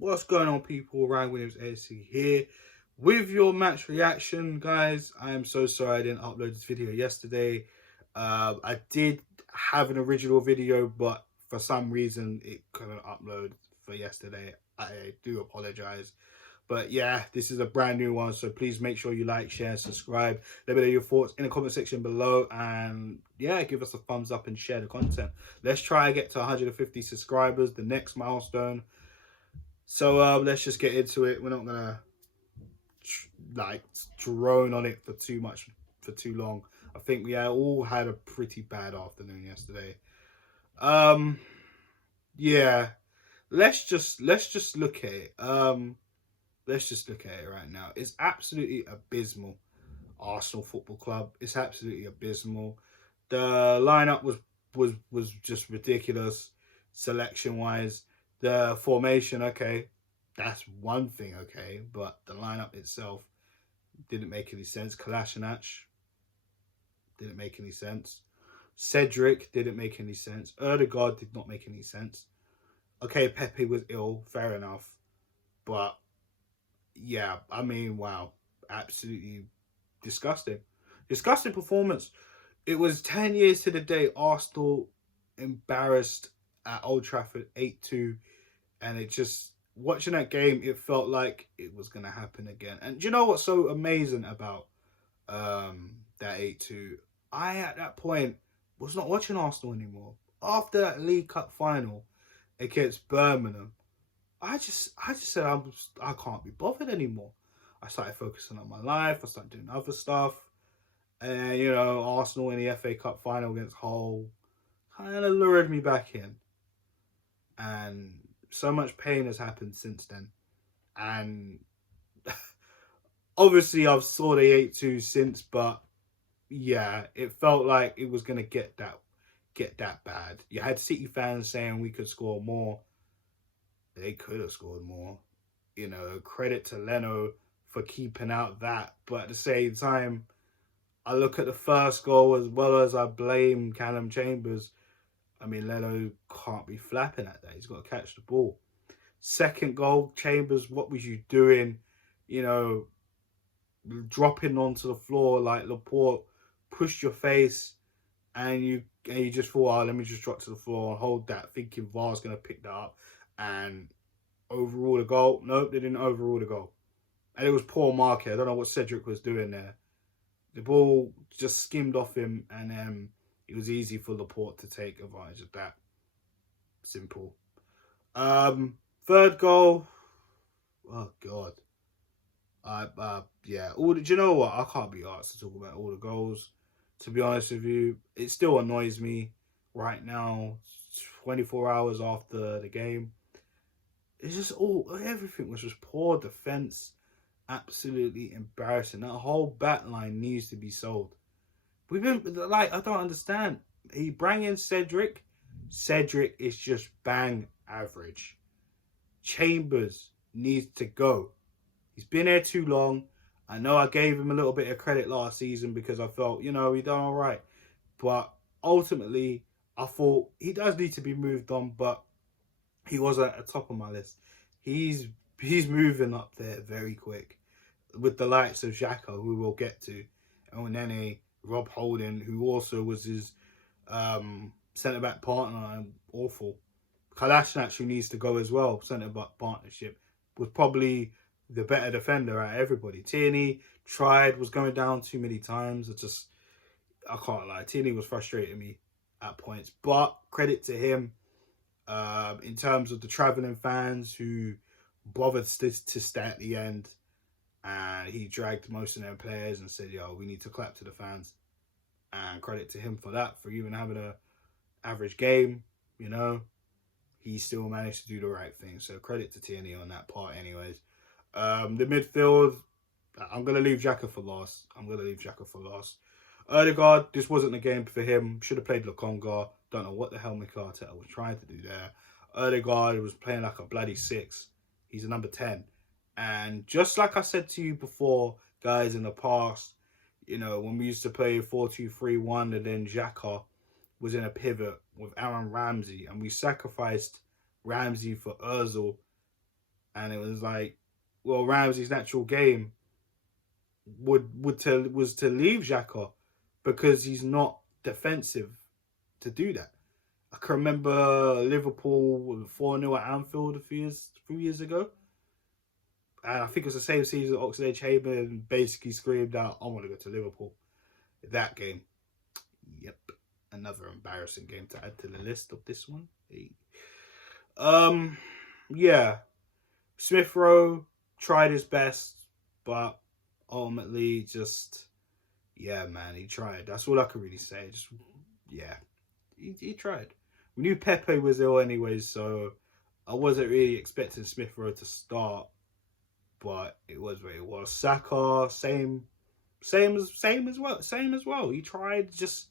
What's going on, people? Ryan Williams AC here with your match reaction, guys. I am so sorry I didn't upload this video yesterday. I did have an original video, but for some reason it couldn't upload for yesterday. I do apologize. But yeah, this is a brand new one, so please make sure you like, share, and subscribe. Let me know your thoughts in the comment section below, and yeah, give us a thumbs up and share the content. Let's try and get to 150 subscribers, the next milestone. So let's just get into it. We're not gonna like drone on it for too long. I think we all had a pretty bad afternoon yesterday. Um, yeah, let's just look at it. Let's just look at it right now. It's absolutely abysmal. Arsenal Football Club. It's absolutely abysmal. The lineup was just ridiculous, selection wise. The formation, okay, that's one thing, okay, but the lineup itself didn't make any sense. Kolasinac didn't make any sense. Cedric didn't make any sense. Erdegaard did not make any sense. Okay, Pepe was ill, fair enough, but yeah, I mean, wow, absolutely disgusting. Disgusting performance. It was 10 years to the day Arsenal embarrassed at Old Trafford 8-2. And it just, watching that game, it felt like it was going to happen again. And do you know what's so amazing about that 8-2? I, at that point, was not watching Arsenal anymore. After that League Cup final against Birmingham, I just said I can't be bothered anymore. I started focusing on my life. I started doing other stuff. And, you know, Arsenal in the FA Cup final against Hull kind of lured me back in. And so much pain has happened since then. And obviously I've saw the 8-2 since, but yeah, it felt like it was going to get that bad. You had City fans saying we could score more. They could have scored more. You know, credit to Leno for keeping out that. But at the same time, I look at the first goal as well as I blame Callum Chambers. I mean, Leno can't be flapping at that. He's got to catch the ball. Second goal, Chambers, what was you doing? You know, dropping onto the floor like Laporte pushed your face, and you just thought, oh, let me just drop to the floor and hold that, thinking VAR's going to pick that up and overrule the goal. Nope, they didn't overrule the goal. And it was poor marking. I don't know what Cedric was doing there. The ball just skimmed off him, and it was easy for Laporte to take advantage of that. Simple. Third goal. Oh God. Yeah. Do you know what? I can't be asked to talk about all the goals. To be honest with you, it still annoys me right now. 24 hours after the game, it's just everything was just poor defense. Absolutely embarrassing. That whole back line needs to be sold. We've been like, I don't understand. He brought in Cedric. Cedric is just bang average. Chambers needs to go. He's been here too long. I know I gave him a little bit of credit last season because I felt, you know, he done all right. But ultimately, I thought he does need to be moved on, but he was at the top of my list. He's moving up there very quick with the likes of Xhaka, who we'll get to, and then Rob Holding, who also was his centre-back partner, and awful. Kolasinac, who needs to go as well, centre-back partnership, was probably the better defender out of everybody. Tierney tried, was going down too many times. I can't lie. Tierney was frustrating me at points, but credit to him in terms of the travelling fans who bothered to stay at the end, and he dragged most of their players and said, yo, we need to clap to the fans. And credit to him for that, for even having an average game, you know. He still managed to do the right thing. So credit to Tierney on that part anyways. The midfield, I'm going to leave Xhaka for last. Erdegaard, this wasn't a game for him. Should have played Lokonga. Don't know what the hell Mikel Arteta was trying to do there. Erdegaard was playing like a bloody 6. He's a number 10. And just like I said to you before, guys, in the past, you know, when we used to play 4-2-3-1 and then Xhaka was in a pivot with Aaron Ramsey and we sacrificed Ramsey for Ozil, And it was like, well, Ramsey's natural game was to leave Xhaka because he's not defensive to do that. I can remember Liverpool 4-0 at Anfield few years ago. And I think it was the same season Oxlade-Chamberlain basically screamed out, I want to go to Liverpool. That game. Yep. Another embarrassing game to add to the list of this one. Hey. Yeah. Smith Rowe tried his best, but ultimately just, yeah, man, he tried. That's all I can really say. Just, yeah, he tried. We knew Pepe was ill anyways, so I wasn't really expecting Smith Rowe to start, but it was what it was. Saka, same as well. He tried, just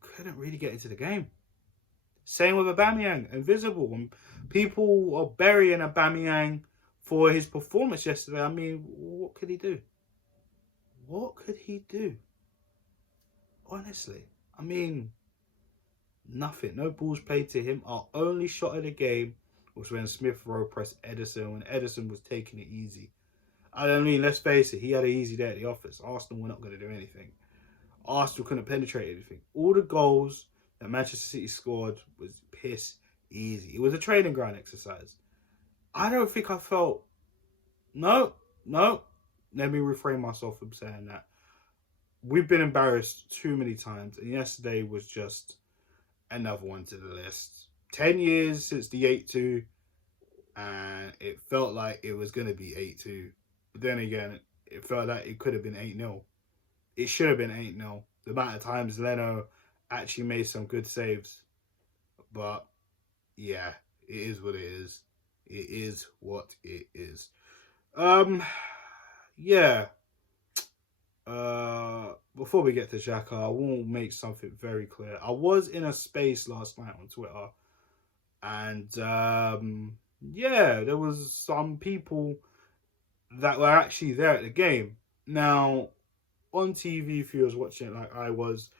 couldn't really get into the game. Same with Aubameyang, invisible. And people are burying Aubameyang for his performance yesterday. I mean, what could he do? What could he do? Honestly, I mean, nothing. No balls played to him. Our only shot of the game was when Smith Rowe pressed Ederson, when Ederson was taking it easy. I mean, let's face it, he had an easy day at the office. Arsenal were not going to do anything. Arsenal couldn't penetrate anything. All the goals that Manchester City scored was piss easy. It was a training ground exercise. I don't think I felt... No. Let me refrain myself from saying that. We've been embarrassed too many times, and yesterday was just another one to the list. 10 years since the 8-2, and it felt like it was going to be 8-2. But then again, it felt like it could have been 8-0. It should have been 8-0. The amount of times Leno actually made some good saves. But, yeah, it is what it is. It is what it is. Yeah. Before we get to Xhaka, I will make something very clear. I was in a space last night on Twitter, and yeah, there was some people that were actually there at the game. Now, on TV, if you was watching it like I was,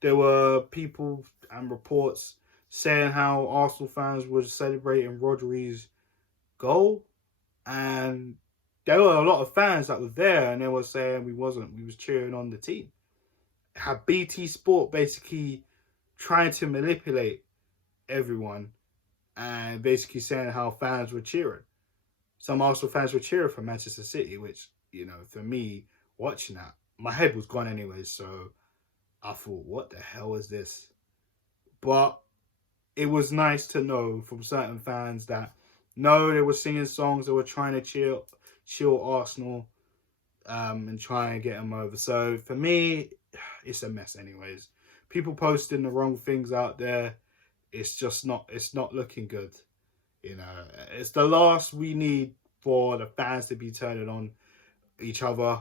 there were people and reports saying how Arsenal fans were celebrating Rodri's goal, and there were a lot of fans that were there, and they were saying we wasn't. We was cheering on the team. Had BT Sport basically trying to manipulate everyone and basically saying how fans were cheering. Some Arsenal fans were cheering for Manchester City, which, you know, for me, watching that, my head was gone anyway, so I thought, what the hell is this? But it was nice to know from certain fans that, no, they were singing songs, they were trying to chill Arsenal and try and get them over. So for me, it's a mess anyways. People posting the wrong things out there. It's just not, it's not looking good. You know, it's the last we need for the fans to be turning on each other.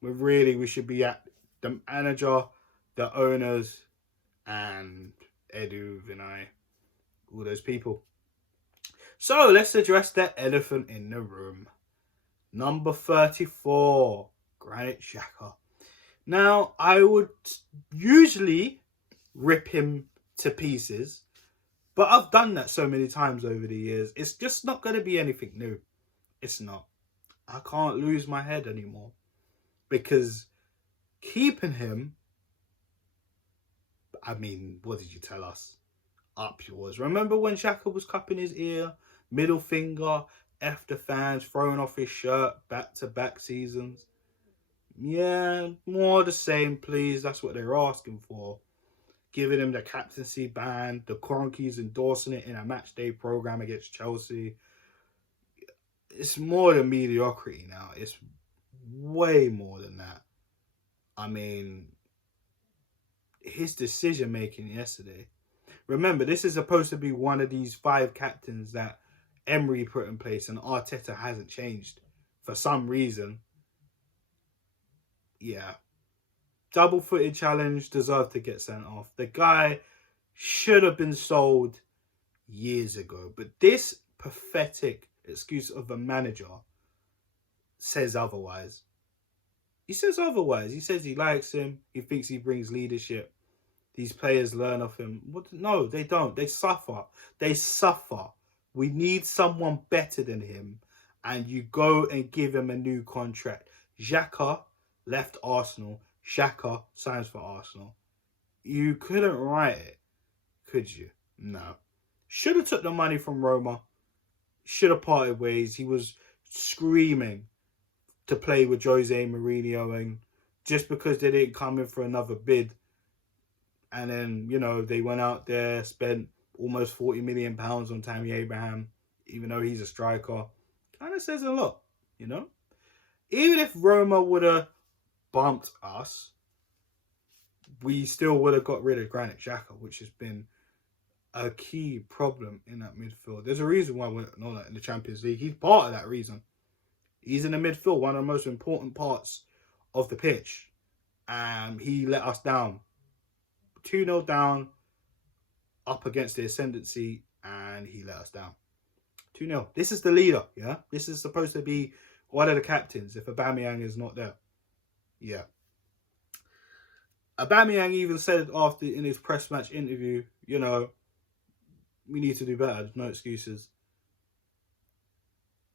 We should be at the manager, the owners, and Edu, Vinay, all those people. So let's address the elephant in the room. Number 34, Granit Xhaka. Now, I would usually rip him to pieces, but I've done that so many times over the years. It's just not going to be anything new. It's not. I can't lose my head anymore. Because keeping him, I mean, what did you tell us? Up yours. Remember when Xhaka was cupping his ear, middle finger, F the fans, throwing off his shirt back-to-back seasons? Yeah, more the same, please. That's what they're asking for. Giving him the captaincy ban, the Cronkies endorsing it in a match day program against Chelsea. It's more than mediocrity now. It's way more than that. I mean, his decision making yesterday. Remember, this is supposed to be one of these 5 captains that Emery put in place, and Arteta hasn't changed for some reason. Yeah. Double-footed challenge, deserved to get sent off. The guy should have been sold years ago. But this pathetic excuse of a manager says otherwise. He says otherwise. He says he likes him. He thinks he brings leadership. These players learn off him. What? No, they don't. They suffer. They suffer. We need someone better than him. and you go and give him a new contract. Xhaka left Arsenal. Xhaka signs for Arsenal. You couldn't write it, could you? No. Should have took the money from Roma. Should have parted ways. He was screaming to play with Jose Mourinho, and just because they didn't come in for another bid, and then, you know, they went out there, spent almost £40 million on Tammy Abraham, even though he's a striker, kind of says a lot, you know? Even if Roma would have bumped us, we still would have got rid of Granit Xhaka, which has been a key problem in that midfield. There's a reason why we're not in the Champions League. He's part of that reason. He's in the midfield, one of the most important parts of the pitch. And he let us down. 2-0 down, up against the ascendancy, and he let us down. 2-0. This is the leader, yeah? This is supposed to be one of the captains if Aubameyang is not there. Yeah. Aubameyang even said after in his press match interview, you know, we need to do better. There's no excuses.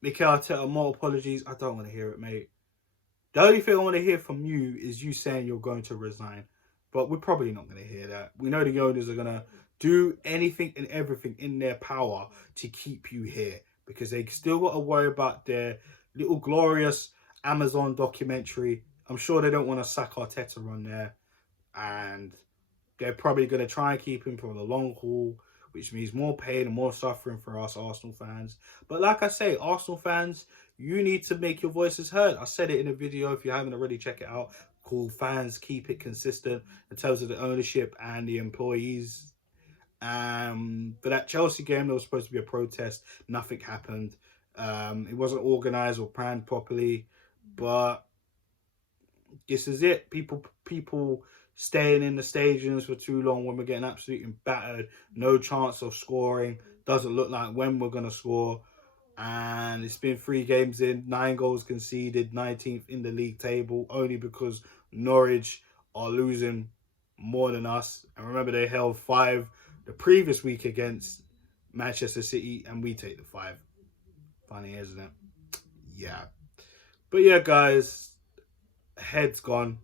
Mikel Arteta, more apologies. I don't want to hear it, mate. The only thing I want to hear from you is you saying you're going to resign. But we're probably not going to hear that. We know the owners are going to do anything and everything in their power to keep you here, because they still got to worry about their little glorious Amazon documentary. I'm sure they don't want to sack Arteta on there. And they're probably going to try and keep him for the long haul, which means more pain and more suffering for us Arsenal fans. But like I say, Arsenal fans, you need to make your voices heard. I said it in a video. If you haven't already, check it out. Called Fans Keep It Consistent, in terms of the ownership and the employees. For that Chelsea game, there was supposed to be a protest. Nothing happened. It wasn't organised or planned properly. But this is it. People staying in the stadiums for too long when we're getting absolutely battered. No chance of scoring. Doesn't look like when we're going to score. And it's been 3 games in, 9 goals conceded, 19th in the league table, only because Norwich are losing more than us. And remember, they held 5 the previous week against Manchester City, and we take the 5. Funny, isn't it? Yeah. But yeah, guys, head's gone.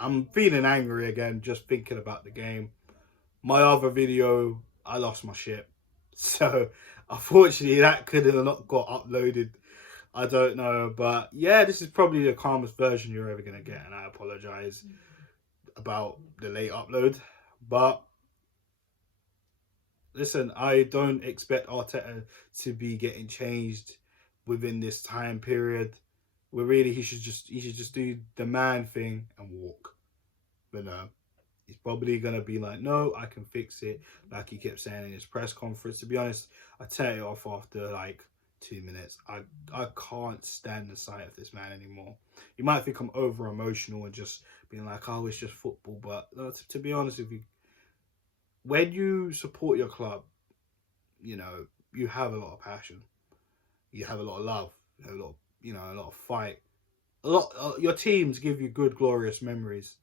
I'm feeling angry again just thinking about the game. My other video, I lost my shit. So, unfortunately, that could have not got uploaded. I don't know. But, yeah, this is probably the calmest version you're ever going to get. And I apologise about the late upload. But, listen, I don't expect Arteta to be getting changed within this time period. Where really he should just do the man thing and walk. But no. He's probably going to be like, no, I can fix it. Like he kept saying in his press conference. To be honest, I turned it off after like 2 minutes. I can't stand the sight of this man anymore. You might think I'm over emotional and just being like, oh, it's just football. But to be honest with you, when you support your club, you know, you have a lot of passion. You have a lot of love. You have a lot of, you know, a lot of fight. Your teams give you good, glorious memories.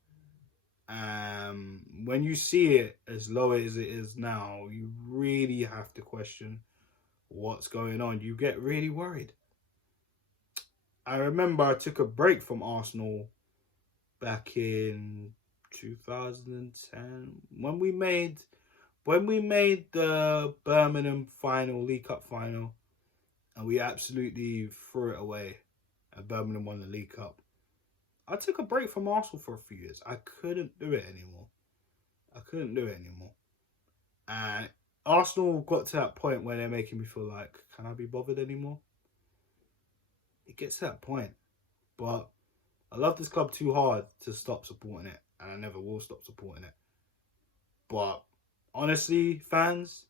When you see it as low as it is now, you really have to question what's going on. You get really worried. I remember I took a break from Arsenal back in 2010 when we made the Birmingham final, League Cup final, and we absolutely threw it away, and Birmingham won the League Cup. I took a break from Arsenal for a few years. I couldn't do it anymore. And Arsenal got to that point where they're making me feel like, can I be bothered anymore? It gets to that point. But I love this club too hard to stop supporting it. And I never will stop supporting it. But honestly, fans,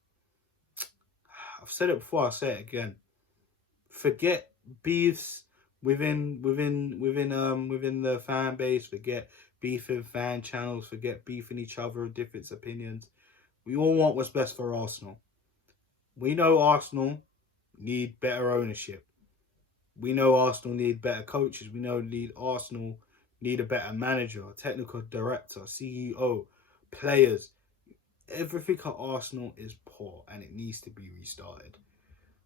I've said it before, I'll say it again. Forget beefs within the fan base. Forget beef in fan channels. Forget beefing each other with different opinions. We all want what's best for Arsenal. We know Arsenal need better ownership. We know Arsenal need better coaches. We know Arsenal need a better manager, technical director, CEO, players. Everything at Arsenal is poor and it needs to be restarted.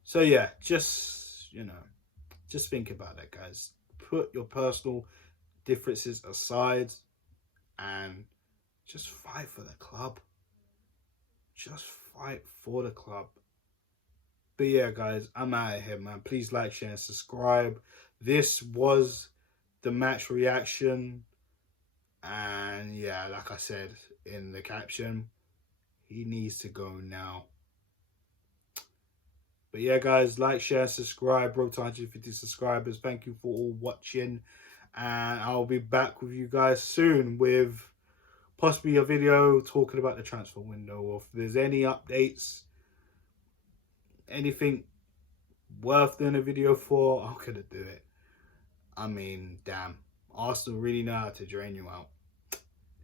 So yeah, just, you know, Just think about that, guys. Put your personal differences aside and just fight for the club. Just fight for the club. But yeah, guys, I'm out of here, man. Please like, share, and subscribe. This was the match reaction. And yeah, like I said in the caption, he needs to go now. But yeah, guys, like, share, subscribe. Road to 150 subscribers. Thank you for all watching. And I'll be back with you guys soon with possibly a video talking about the transfer window. Or if there's any updates, anything worth doing a video for, I'm going to do it. I mean, damn. Arsenal really know how to drain you out.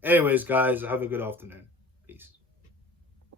Anyways, guys, have a good afternoon. Peace.